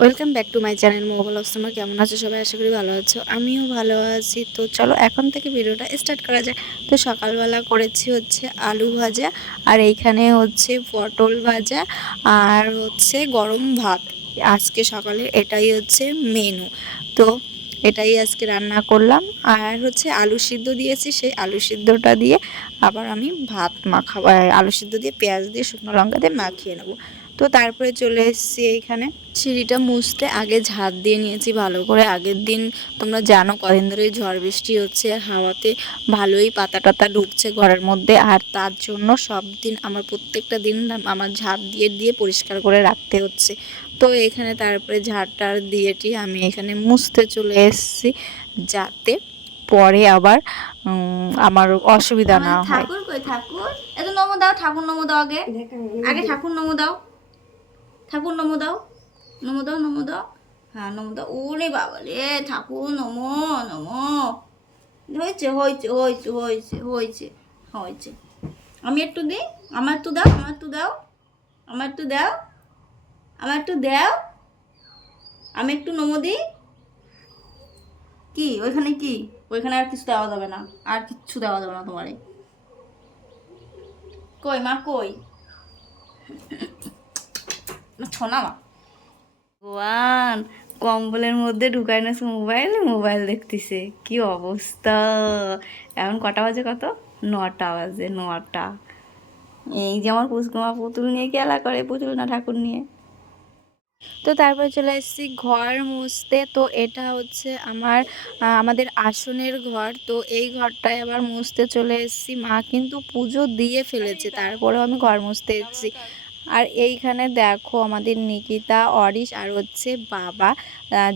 Welcome back to my channel mobile অস্তমা কেমন আছো সবাই? আশা করি ভালো আছো। আমিও ভালো আছি। তো চলো, এখন থেকে ভিডিওটা স্টার্ট করা যায় তো সকালবেলা করেছি হচ্ছে আলু ভাজা, আর এইখানে হচ্ছে পটল ভাজা, আর হচ্ছে গরম ভাত। আজকে সকালে এটাই হচ্ছে মেনু তো এটাই আজকে রান্না করলাম। আর হচ্ছে আলু সিদ্ধ দিয়েছি, সেই আলু সিদ্ধটা দিয়ে আবার আমি ভাত মাখাবো। আলু সিদ্ধ দিয়ে পেঁয়াজ দিয়ে শুকনো লঙ্কা দিয়ে মাখিয়ে নেব। তো তারপরে চলে এসেছি এইখানে। সিঁড়িটা মুছতে আগে ঝাড় দিয়ে নিয়েছি ভালো করে। আগের দিন তোমরা জানো কদিন ধরে ঝড় বৃষ্টি হচ্ছে হাওয়াতে ভালোই পাতা টাতা ঢুকছে ঘরের মধ্যে। আর তার জন্য সব দিন আমার প্রত্যেকটা দিন আমার ঝাড় দিয়ে দিয়ে পরিষ্কার করে রাখতে হচ্ছে। তো এখানে তারপরে ঝাড়টার দিয়েটি আমি এখানে মুছতে চলে এসেছি যাতে পরে আবার আমার অসুবিধা না হয়। ঠাকুর কই? ঠাকুর? এত নমো দাও ঠাকুর নমো দাও আগে। আগে ঠাকুর নমো দাও। ঠাকুর নমো দাও। নমো দাও নমো দাও। হ্যাঁ নমো দাও। ওরে বাবা রে, ঠাকুর নমো নমো। হয়েছে হয়েছে হয়েছে হয়েছে হয়েছে হয়েছে। আমি একটু দিই? আমার একটু দাও, আমার তো দাও। আমার একটু দাও। আমার একটু দাও। আমি একটু নমো দিই। কি? ওইখানে কি? ওইখানে আর কিছু দেওয়া যাবে না। আর কিচ্ছু দেওয়া যাবে না তোমারে। কই মা, কই? কম্বলের মধ্যে ঢুকায় না মোবাইল? মোবাইল দেখতেছে। কি অবস্থা? এখন কটা বাজে কত? নটা বাজে, নটা। এই যে আমার পুষ্কুমা পুতুল নিয়ে খেলা করে, পুতুল না ঠাকুর নিয়ে? তো তারপরে চলে এসেছি ঘর মুছতে। তো এটা হচ্ছে আমার আমাদের আসনের ঘর। তো এই ঘরটায় আবার মুছতে চলে এসেছি। মা কিন্তু পুজো দিয়ে ফেলেছে। তারপরেও আমি ঘর মুছতে এসেছি। আর এইখানে দেখো আমাদের নিকিতা, অরিশ আর হচ্ছে বাবা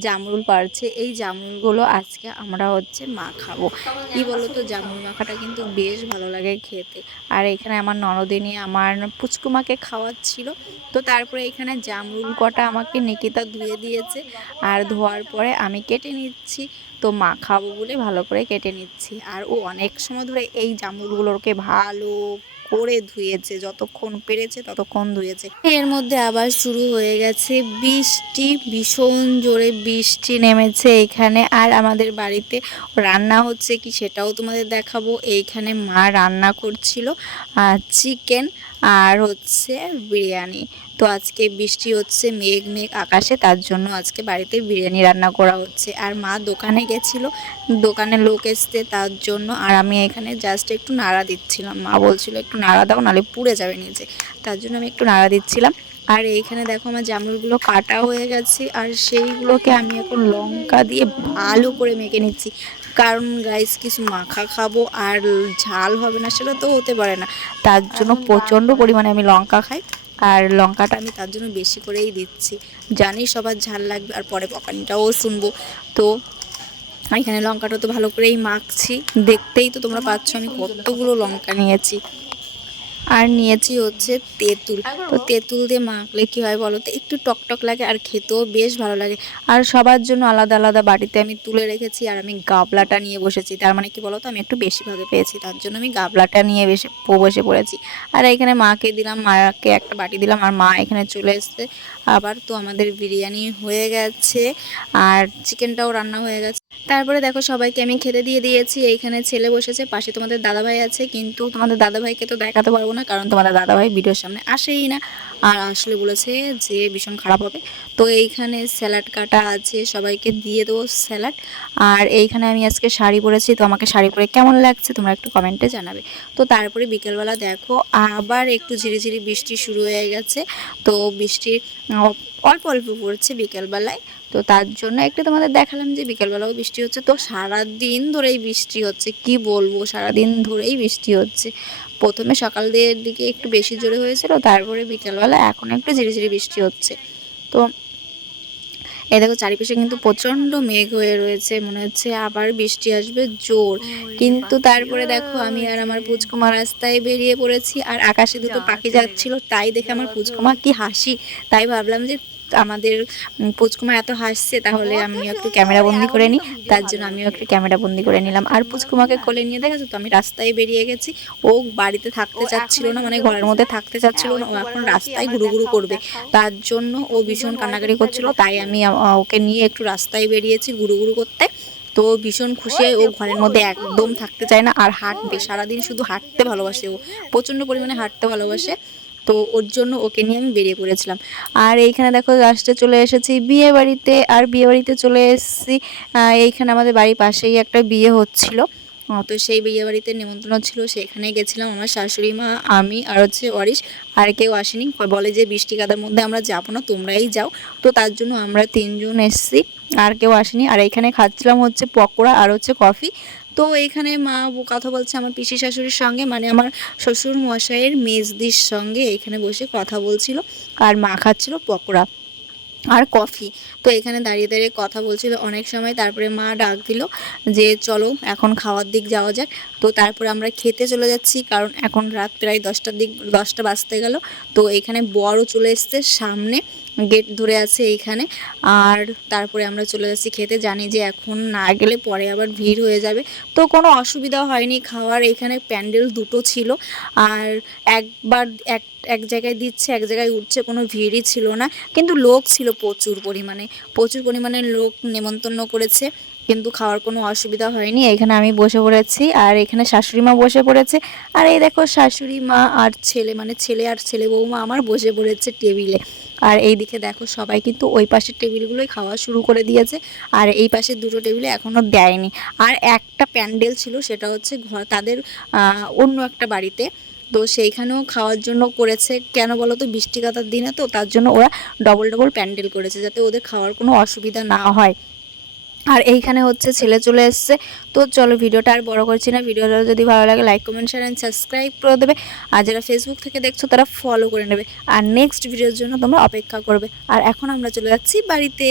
জামরুল পারছে। এই জামরুলগুলো আজকে আমরা হচ্ছে মাখাবো কি বলো তো জামরুল মাখাটা কিন্তু বেশ ভালো লাগে খেতে। আর এখানে আমার ননদিনী আমার পুচকুমাকে খাওয়াচ্ছিল। তো তারপরে এখানে জামরুল কটা আমাকে নিকিতা ধুয়ে দিয়েছে। আর ধোয়ার পরে আমি কেটে নিচ্ছি। তো মা খাব বলে ভালো করে কেটে নিচ্ছি। আর ও অনেক সময় ধরে এই জামরুলগুলোকে ভালো করে ধুয়েছে, যতক্ষণ পেরেছে ততক্ষণ ধুয়েছে। এর মধ্যে আবার শুরু হয়ে গেছে বৃষ্টি, ভীষণ জোরে বৃষ্টি নেমেছে এখানে। আর আমাদের বাড়িতে রান্না হচ্ছে কি সেটাও তোমাদের দেখাবো। এইখানে মা রান্না করছিল চিকেন আর হচ্ছে বিরিয়ানি। তো আজকে বৃষ্টি হচ্ছে, মেঘ মেঘ আকাশে, তার জন্য আজকে বাড়িতে বিরিয়ানি রান্না করা হচ্ছে। আর মা দোকানে গেছিল দোকানে লোক এসছে তার জন্য। আর আমি এখানে জাস্ট একটু নাড়া দিচ্ছিলাম। মা বলছিল, একটু নাড়া দাও, নাহলে পুড়ে যাবে নিচে। তার জন্য আমি একটু নাড়া দিচ্ছিলাম। আর এইখানে দেখো আমার জামরুলগুলো কাটা হয়ে গেছে আর সেইগুলোকে আমি এখন লঙ্কা দিয়ে ভালো করে মেখে নিচ্ছি। কারণ গাইস কিছু মাখা খাব আর ঝাল হবে না সেটা তো হতে পারে না। তার জন্য প্রচণ্ড পরিমাণে আমি লঙ্কা খাই আর লঙ্কাটা আমি তার জন্য বেশি করেই দিচ্ছি। জানি সবার ঝাল লাগবে আর পরে পকানিটাও শুনব। তো এখানে লঙ্কাটা তো ভালো করেই মাখছি দেখতেই তো তোমরা পাচ্ছ আমি কতগুলো লঙ্কা নিয়েছি। আর নিয়েছি হচ্ছে তেঁতুল। তো তেঁতুল দিয়ে মাখলে কি হয় বলো তো? একটু টকটক লাগে আর খেতেও বেশ ভালো লাগে। আর সবার জন্য আলাদা আলাদা বাটিতে আমি তুলে রেখেছি আর আমি গাবলাটা নিয়ে বসেছি। তার মানে কি বলো তো? আমি একটু বেশি ভাগে পেয়েছি। তার জন্য আমি গাবলাটা নিয়ে বেশি বসে পড়েছি। আর এখানে মাকে দিলাম মাকে একটা বাটি দিলাম আর মা এখানে চলে এসছে। আবার তো আমাদের বিরিয়ানি হয়ে গেছে। আর চিকেনটাও রান্না হয়ে গেছে। তারপরে দেখো সবাইকে আমি খেতে দিয়ে দিয়েছি, এইখানে ছেলে বসেছে, পাশে তোমাদের দাদাভাই আছে, কিন্তু তোমাদের দাদাভাইকে তো দেখাতে পারব না, কারণ তোমাদের দাদাভাই ভিডিওর সামনে আসেই না। আর আসলে বলেছে যে ভীষণ খারাপ হবে। তো এইখানে স্যালাড কাটা আছে, সবাইকে দিয়ে দেবো স্যালাড। আর এইখানে আমি আজকে শাড়ি পরেছি, তো আমাকে শাড়ি পরে কেমন লাগছে তোমরা একটু কমেন্টে জানাবে। তো তারপরে বিকেলবেলা দেখো আবার একটু ঝিরিঝিরি বৃষ্টি শুরু হয়ে গেছে, তো বৃষ্টির অল্প অল্প পড়ছে বিকেলবেলায়। তো তার জন্য একটু তোমাদের দেখালাম যে বিকেলবেলাও বৃষ্টি হচ্ছে। তো সারা দিন ধরেই বৃষ্টি হচ্ছে কি বলব? সারা দিন ধরেই বৃষ্টি হচ্ছে। প্রথমে সকাল দিকের দিকে একটু বেশি জোরে হয়েছিল তারপরে বিকেলবেলা এখন একটু ঝিরিঝিরি বৃষ্টি হচ্ছে। তো এই দেখো চারিপাশে কিন্তু প্রচণ্ড মেঘ হয়ে রয়েছে মনে হচ্ছে আবার বৃষ্টি আসবে জোর। কিন্তু তারপরে দেখো আমি আর আমার পুচকুমা রাস্তায় বেরিয়ে পড়েছি আর আকাশে দুটো পাখি যাচ্ছিল তাই দেখে আমার পুচকুমা কি হাসি। তাই ভাবলাম যে আমাদের পুচকুমা এত হাসছে তাহলে আমি একটু ক্যামেরা বন্দি করে নিই। তার জন্য আমিও একটু ক্যামেরা বন্দি করে নিলাম। আর পুচকুমাকে কোলে নিয়ে দেখেছ তো? আমি রাস্তায় বেরিয়ে গেছি। ও বাড়িতে থাকতে চাচ্ছিল না মানে ঘরের মধ্যে থাকতে চাচ্ছিল না। ও এখন রাস্তায় ঘুরু ঘুরু করবে। তার জন্য ও ভীষণ কান্নাকাটি করছিল। তাই আমি ওকে নিয়ে একটু রাস্তায় বেরিয়েছি ঘুরু ঘুরু করতে। তো ভীষণ খুশি হয়। ও ঘরের মধ্যে একদম থাকতে চায় না। আর হাঁটবে। সারাদিন শুধু হাঁটতে ভালোবাসে ও। প্রচণ্ড পরিমাণে হাঁটতে ভালোবাসে। তো ওর জন্য ওকে নিয়ে আমি বেরিয়ে পড়েছিলাম। আর এইখানে দেখো লাস্টে চলে এসেছি বিয়ে বাড়িতে। আর বিয়ে বাড়িতে চলে এসেছি এইখানে আমাদের বাড়ির পাশেই একটা বিয়ে হচ্ছিল। তো সেই বিয়ে বাড়িতে নেমন্ত্রণ ছিল সেখানে গেছিলাম আমার, শাশুড়ি মা, আমি আর হচ্ছে অরিশ আর কেউ আসেনি, বলে যে বৃষ্টি কাদার মধ্যে আমরা যাব না, তোমরাই যাও। তো তার জন্য আমরা তিনজন এসেছি, আর কেউ আসেনি। আর এখানে খাচ্ছিলাম হচ্ছে পকোড়া আর হচ্ছে কফি। তো এইখানে মা কথা বলছে আমার পিসি শাশুড়ির সঙ্গে মানে আমার শ্বশুর মশাইয়ের মেজদির সঙ্গে এখানে বসে কথা বলছিল আর মা খাচ্ছিল পকোড়া আর কফি। তো এখানে দাঁড়িয়ে দাঁড়িয়ে কথা বলছিল অনেক সময়, তারপরে মা ডাক দিল যে চলো এখন খাওয়ার দিক যাওয়া যাক। তো তারপরে আমরা খেতে চলে যাচ্ছি কারণ এখন রাত প্রায় দশটার দিক, দশটা বাজতে গেল। তো এখানে বড় চলে এসছে সামনে। গেট ধরে আছে এইখানে। আর তারপরে আমরা চলে যাচ্ছি খেতে। জানি যে এখন না গেলে পরে আবার ভিড় হয়ে যাবে। তো কোনো অসুবিধা হয়নি, খাওয়ার এখানে প্যান্ডেল দুটো ছিল। আর একবার এক এক জায়গায় দিচ্ছে, এক জায়গায় উঠছে, কোনো ভিড়ই ছিল না। কিন্তু লোক ছিল প্রচুর পরিমাণে। প্রচুর পরিমাণে লোক নেমন্তন্ন করেছে। কিন্তু খাওয়ার কোনো অসুবিধা হয়নি। এখানে আমি বসে পড়েছি আর এখানে শাশুড়ি মা বসে পড়েছে। আর এই দেখো শাশুড়ি মা আর ছেলে মানে ছেলে আর ছেলে বৌমা আমার বসে পড়েছে টেবিলে। আর এই দিকে দেখো সবাই কিন্তু ওই পাশের টেবিলগুলোই খাওয়া শুরু করে দিয়েছে। আর এই পাশের দুটো টেবিলে এখনও দেয়নি। আর একটা প্যান্ডেল ছিল, সেটা হচ্ছে ঘর, তাদের অন্য একটা বাড়িতে। তো সেইখানেও খাওয়ার জন্য করেছে। কেন বলো তো বৃষ্টি কাতার দিনে তো তার জন্য ওরা ডবল ডবল প্যান্ডেল করেছে, যাতে ওদের খাওয়ার কোনো অসুবিধা না হয়। আর এইখানে হচ্ছে ছেলে চলে এসছে। তো চলো ভিডিওটা আর বড় করছি না। ভিডিওটা যদি ভালো লাগে like comment share and subscribe করে দেবে। আর যারা ফেসবুক থেকে দেখছ, তারা ফলো করে নেবে। আর নেক্সট ভিডিওর জন্য তোমরা অপেক্ষা করবে। আর এখন আমরা চলে যাচ্ছি বাড়িতে।